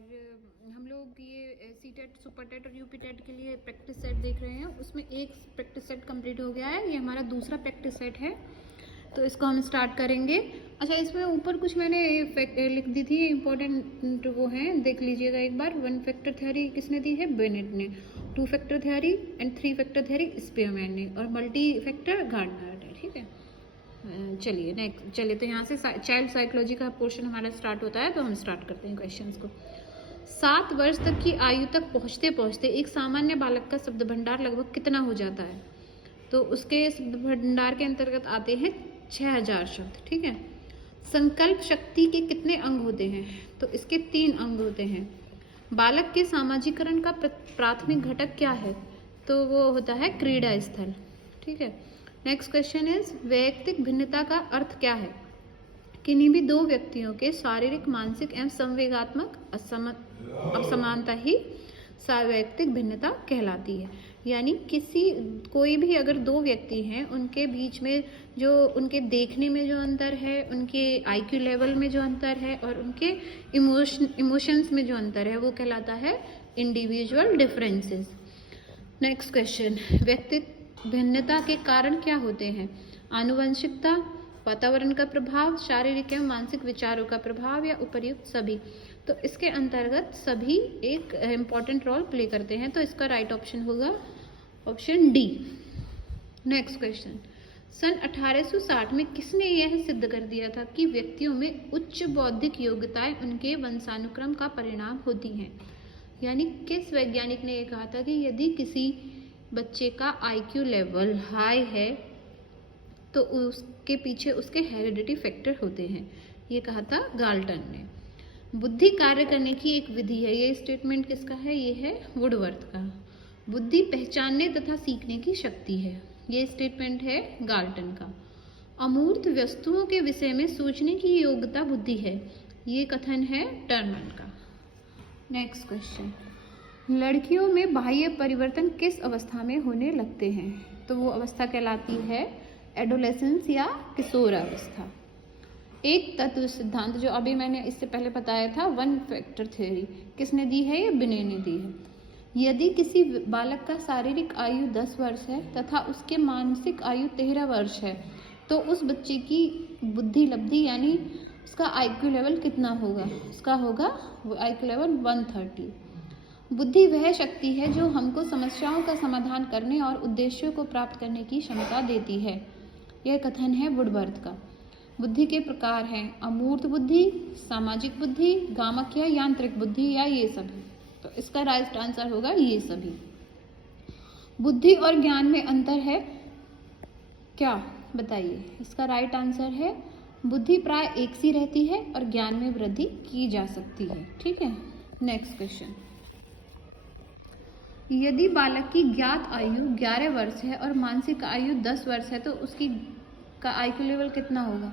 हम लोग ये सी टेट, सुपर टेट और यूपी टेट के लिए प्रैक्टिस सेट देख रहे हैं। उसमें एक प्रैक्टिस सेट कंप्लीट हो गया है, ये हमारा दूसरा प्रैक्टिस सेट है, तो इसको हम स्टार्ट करेंगे। अच्छा, इसमें ऊपर कुछ मैंने लिख दी थी इम्पोर्टेंट, वो हैं, देख लीजिएगा एक बार। 1 फैक्टर थ्योरी किसने दी है? बेनेट ने। 2 factor theory and 3 factor theory Spearman ने, और मल्टी फैक्टर गार्डनर ने। ठीक है, चलिए नेक्स्ट। चलिए तो यहाँ से चाइल्ड साइकोलॉजी का पोर्शन हमारा स्टार्ट होता है, तो हम स्टार्ट करते हैं क्वेश्चंस को। 7 वर्ष तक की आयु तक पहुँचते पहुँचते एक सामान्य बालक का शब्द भंडार लगभग कितना हो जाता है? तो उसके शब्द भंडार के अंतर्गत आते हैं 6000 शब्द। ठीक है। संकल्प शक्ति के कितने अंग होते हैं? तो इसके 3 अंग होते हैं। बालक के सामाजिकरण का प्राथमिक घटक क्या है? तो वो होता है क्रीड़ा स्थल। ठीक है। नेक्स्ट क्वेश्चन इज, वैयक्तिक भिन्नता का अर्थ क्या है? किन्हीं भी 2 व्यक्तियों के शारीरिक, मानसिक एवं संवेगात्मक असमानता ही वैयक्तिक भिन्नता कहलाती है। यानी कोई भी अगर 2 व्यक्ति हैं, उनके बीच में जो उनके देखने में जो अंतर है, उनके आईक्यू लेवल में जो अंतर है, और उनके इमोशंस में जो अंतर है, वो कहलाता है इंडिविजुअल डिफरेंसेस। नेक्स्ट क्वेश्चन, व्यक्तित्व भिन्नता के कारण क्या होते हैं? आनुवंशिकता, वातावरण का प्रभाव, शारीरिक एवं मानसिक विचारों का प्रभाव, या उपर्युक्त सभी। तो इसके अंतर्गत सभी एक इम्पॉर्टेंट रोल प्ले करते हैं, तो इसका राइट ऑप्शन होगा ऑप्शन डी। नेक्स्ट क्वेश्चन, सन 1860 में किसने यह सिद्ध कर दिया था कि व्यक्तियों में उच्च बौद्धिक योग्यताएं उनके वंशानुक्रम का परिणाम होती हैं? यानी किस वैज्ञानिक ने यह कहा था कि यदि किसी बच्चे का आईक्यू लेवल हाई है तो उसके पीछे उसके हेरिडिटी फैक्टर होते हैं? ये कहा था गाल्टन ने। बुद्धि कार्य करने की एक विधि है, ये स्टेटमेंट किसका है? ये है वुडवर्थ का। बुद्धि पहचानने तथा सीखने की शक्ति है, ये स्टेटमेंट है गाल्टन का। अमूर्त वस्तुओं के विषय में सोचने की योग्यता बुद्धि है, ये कथन है टर्मन का। नेक्स्ट क्वेश्चन, लड़कियों में बाह्य परिवर्तन किस अवस्था में होने लगते हैं? तो वो अवस्था कहलाती है एडोलेसेंस या किशोरावस्था। एक तत्व सिद्धांत, जो अभी मैंने इससे पहले बताया था, 1 फैक्टर थ्योरी, किसने दी है? ये बिने ने दी है। यदि किसी बालक का शारीरिक आयु 10 वर्ष है तथा उसके मानसिक आयु 13 वर्ष है, तो उस बच्चे की बुद्धि लब्धि यानी उसका आईक्यू लेवल कितना होगा? उसका होगा आईक्यू लेवल 130। बुद्धि वह शक्ति है जो हमको समस्याओं का समाधान करने और उद्देश्यों को प्राप्त करने की क्षमता देती है, यह कथन है वुडवर्थ का। बुद्धि के प्रकार हैं अमूर्त बुद्धि, सामाजिक बुद्धि, गामक या यांत्रिक बुद्धि, या ये सभी। तो इसका राइट आंसर होगा ये सभी। बुद्धि और ज्ञान में अंतर है क्या? बताइए। इसका राइट आंसर है बुद्धि प्राय एक सी रहती है और ज्ञान में वृद्धि की जा सकती है। ठीक है। नेक्स्ट क्वेश्चन, यदि बालक की ज्ञात आयु 11 वर्ष है और मानसिक आयु 10 वर्ष है, तो उसकी का आईक्यू लेवल कितना होगा?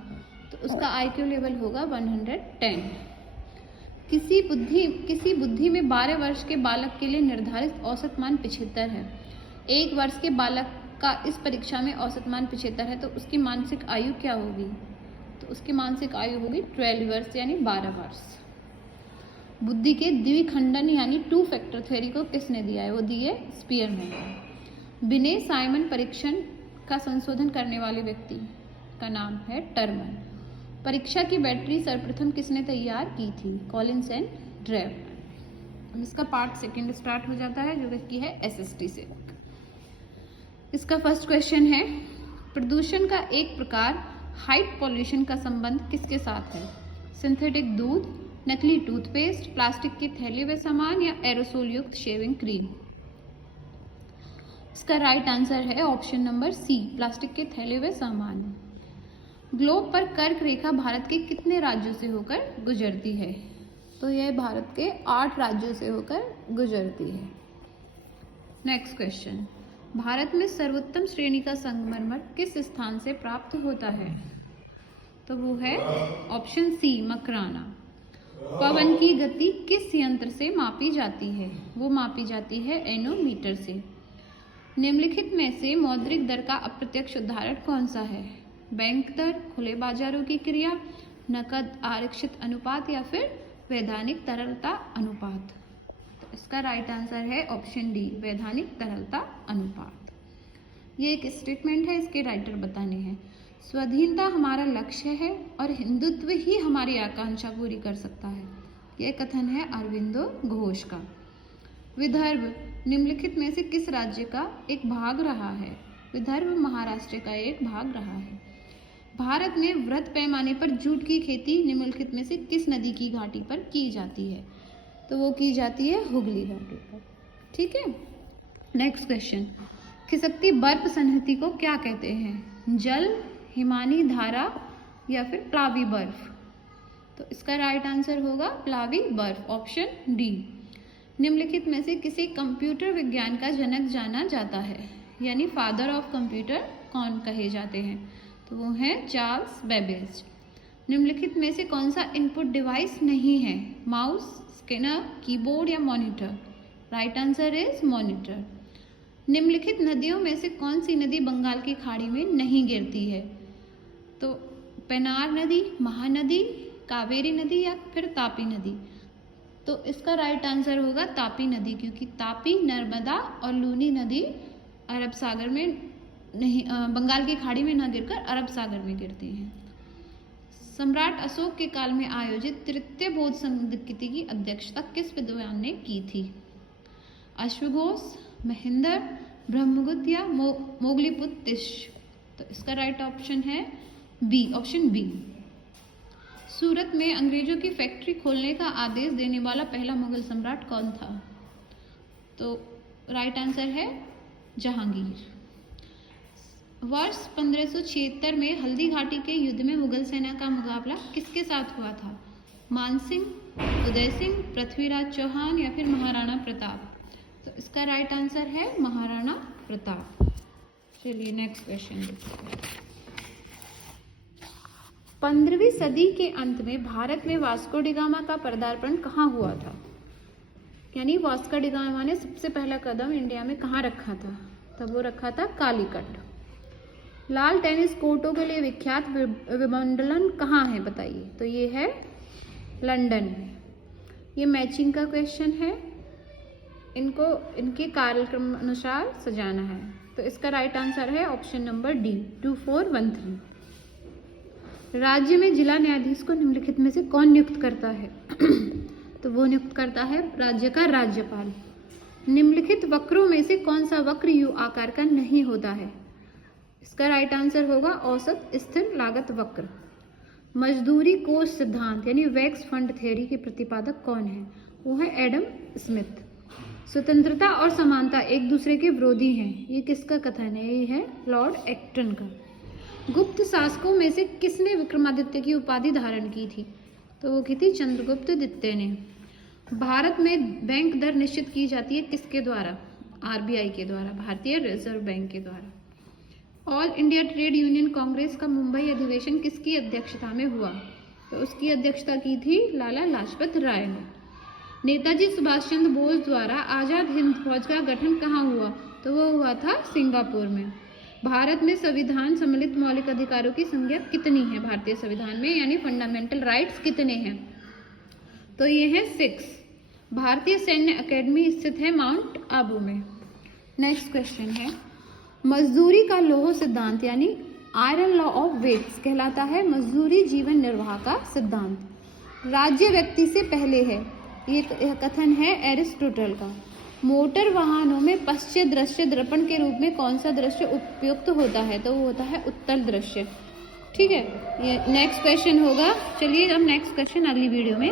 तो उसका आईक्यू लेवल होगा 110। किसी बुद्धि में 12 वर्ष के बालक के लिए निर्धारित औसत मान 75 है। 1 वर्ष के बालक का इस परीक्षा में औसत मान 75 है, तो उसकी मानसिक आयु क्या होगी? तो उसकी मानसिक आयु होगी 12 वर्ष यानी 12 वर्ष। बुद्धि के द्विखंडन यानी 2 फैक्टर थ्योरी को किसने दिया है? वो दी है स्पीयरमैन। बिने साइमन परीक्षण का संशोधन करने वाले व्यक्ति का नाम है टर्मन। परीक्षा की बैटरी सर्वप्रथम किसने तैयार की थी? Collins and Drever. इसका पार्ट 2 स्टार्ट हो जाता है, जो कि है एसएसटी से। इसका फर्स्ट क्वेश्चन है, प्रदूषण का एक प्रकार हाइट पॉल्यूशन का संबंध किसके साथ है? सिंथेटिक दूध, नकली टूथपेस्ट, प्लास्टिक के थैले व सामान, या एरोसोल युक्त शेविंग क्रीम। इसका राइट आंसर है ऑप्शन नंबर सी, प्लास्टिक के थैले व सामान। ग्लोब पर कर्क रेखा भारत के कितने राज्यों से होकर गुजरती है? तो यह भारत के 8 राज्यों से होकर गुजरती है। नेक्स्ट क्वेश्चन, भारत में सर्वोत्तम श्रेणी का संगमरमर किस स्थान से प्राप्त होता है? तो वो है ऑप्शन सी, मकराना। पवन की गति किस यंत्र से मापी जाती है? वो मापी जाती है एनोमीटर से। निम्नलिखित में से मौद्रिक दर का अप्रत्यक्ष उदाहरण कौन सा है? बैंक दर, खुले बाजारों की क्रिया, नकद आरक्षित अनुपात, या फिर वैधानिक तरलता अनुपात। तो इसका राइट आंसर है ऑप्शन डी, वैधानिक तरलता अनुपात। ये एक स्टेटमेंट है, इसके राइटर बताने हैं। स्वाधीनता हमारा लक्ष्य है और हिंदुत्व ही हमारी आकांक्षा पूरी कर सकता है। यह कथन है अरविंदो घोष का। विदर्भ निम्नलिखित में से किस राज्य का एक भाग रहा है? विदर्भ महाराष्ट्र का एक भाग रहा है। भारत में वृहत पैमाने पर जूट की खेती निम्नलिखित में से किस नदी की घाटी पर की जाती है? तो वो की जाती है हुगली घाटी पर। ठीक है, नेक्स्ट क्वेश्चन, खिसकती बर्फ संहति को क्या कहते हैं? जल, हिमानी धारा या फिर प्लावी बर्फ? तो इसका राइट आंसर होगा प्लावी बर्फ, ऑप्शन डी। निम्नलिखित में से किसे कंप्यूटर विज्ञान का जनक जाना जाता है, यानी फादर ऑफ कंप्यूटर कौन कहे जाते हैं? तो वो है चार्ल्स बेबेज। निम्नलिखित में से कौन सा इनपुट डिवाइस नहीं है? माउस, स्कैनर, कीबोर्ड या monitor? Right answer is monitor. निम्नलिखित नदियों में से कौन सी नदी बंगाल की खाड़ी में नहीं गिरती है? तो पेनार नदी, महानदी, कावेरी नदी या फिर तापी नदी? तो इसका राइट आंसर होगा तापी नदी, क्योंकि तापी, नर्मदा और लूनी नदी अरब सागर में नहीं, बंगाल की खाड़ी में न गिरकर अरब सागर में गिरती हैं। सम्राट अशोक के काल में आयोजित तृतीय बौद्ध संगीति की अध्यक्षता किस विद्वान ने की थी? अश्वघोष, महेंद्र, ब्रह्मगुप्त या मोगलीपुत्तिश? तो इसका राइट ऑप्शन है बी, ऑप्शन बी। सूरत में अंग्रेजों की फैक्ट्री खोलने का आदेश देने वाला पहला मुगल सम्राट कौन था? तो राइट आंसर है जहांगीर। वर्ष 1576 में हल्दी घाटी के युद्ध में मुगल सेना का मुकाबला किसके साथ हुआ था? मानसिंह, उदय सिंह, पृथ्वीराज चौहान या फिर महाराणा प्रताप? तो इसका राइट आंसर है महाराणा प्रताप। चलिए नेक्स्ट क्वेश्चन देखते हैं। 15वीं सदी के अंत में भारत में वास्को डी गामा का पदार्पण कहाँ हुआ था? यानी वास्को डी गामा ने सबसे पहला कदम इंडिया में कहाँ रखा था? तब वो रखा था कालीकट। लाल टेनिस कोर्टों के लिए विख्यात विंबलडन कहाँ है बताइए? तो ये है लंदन में। ये मैचिंग का क्वेश्चन है, इनको इनके कार्यक्रम अनुसार सजाना है। तो इसका राइट आंसर है ऑप्शन नंबर डी, 2413। राज्य में जिला न्यायाधीश को निम्नलिखित में से कौन नियुक्त करता है? तो वो नियुक्त करता है राज्य का राज्यपाल। निम्नलिखित वक्रों में से कौन सा वक्र यू आकार का नहीं होता है? इसका राइट आंसर होगा औसत स्थिर लागत वक्र। मजदूरी कोष सिद्धांत यानी वैक्स फंड थ्योरी के प्रतिपादक कौन है? वो है एडम स्मिथ। स्वतंत्रता और समानता एक दूसरे के विरोधी हैं, ये किसका कथन है? ये है लॉर्ड एक्टन का। गुप्त शासकों में से किसने विक्रमादित्य की उपाधि धारण की थी? तो वो की थी चंद्रगुप्त द्वितीय ने। भारत में बैंक दर निश्चित की जाती है किसके द्वारा? आरबीआई के द्वारा, भारतीय रिजर्व बैंक के द्वारा। All India trade union Congress का मुंबई अधिवेशन किसकी अध्यक्षता में हुआ? तो उसकी अध्यक्षता की थी लाला लाजपत राय ने। नेताजी सुभाष चंद्र बोस द्वारा आजाद हिंद फौज का गठन कहाँ हुआ? तो वो हुआ था सिंगापुर में। भारत में संविधान सम्मिलित मौलिक अधिकारों की संख्या कितनी है भारतीय संविधान में, यानी फंडामेंटल राइट्स कितने हैं? तो ये है 6। भारतीय सैन्य अकेडमी स्थित है माउंट आबू में। नेक्स्ट क्वेश्चन है, मजदूरी का लौह सिद्धांत यानी आयरन लॉ ऑफ वेट्स कहलाता है मजदूरी जीवन निर्वाह का सिद्धांत। राज्य व्यक्ति से पहले है, ये कथन है एरिस्टोटल का। मोटर वाहनों में पश्चिम दृश्य दर्पण के रूप में कौन सा दृश्य उपयुक्त होता है? तो वो होता है उत्तल दृश्य। ठीक है, ये नेक्स्ट क्वेश्चन होगा। चलिए अब नेक्स्ट क्वेश्चन अगली वीडियो में